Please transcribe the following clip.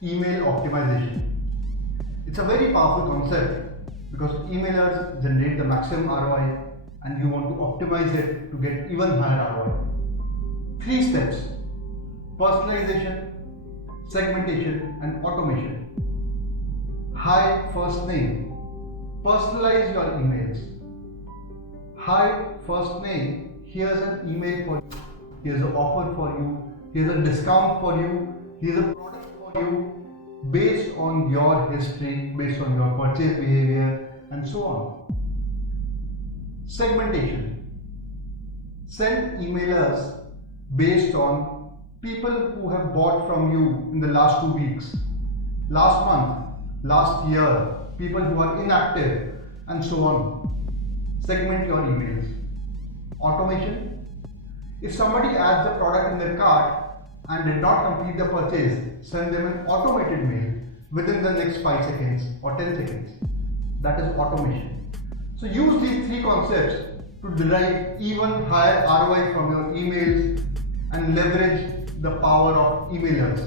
email optimization. It's a very powerful concept because emailers generate the maximum ROI and you want to optimize it to get even higher ROI. 3 steps: personalization, segmentation and automation. Hi first name. Personalize your emails. Hi first name. Here's an email for you. Here's an offer for you. Here's a discount for you. Here's a product for you based on your history, based on your purchase behavior and so on. Segmentation. Send emailers based on people who have bought from you in the last 2 weeks, last month, last year, people who are inactive and so on. Segment your emails. Automation. If somebody adds the product in their cart and did not complete the purchase, send them an automated mail within the next 5 seconds or 10 seconds. That is automation. So use these 3 concepts to derive even higher ROI from your emails and leverage the power of emailers.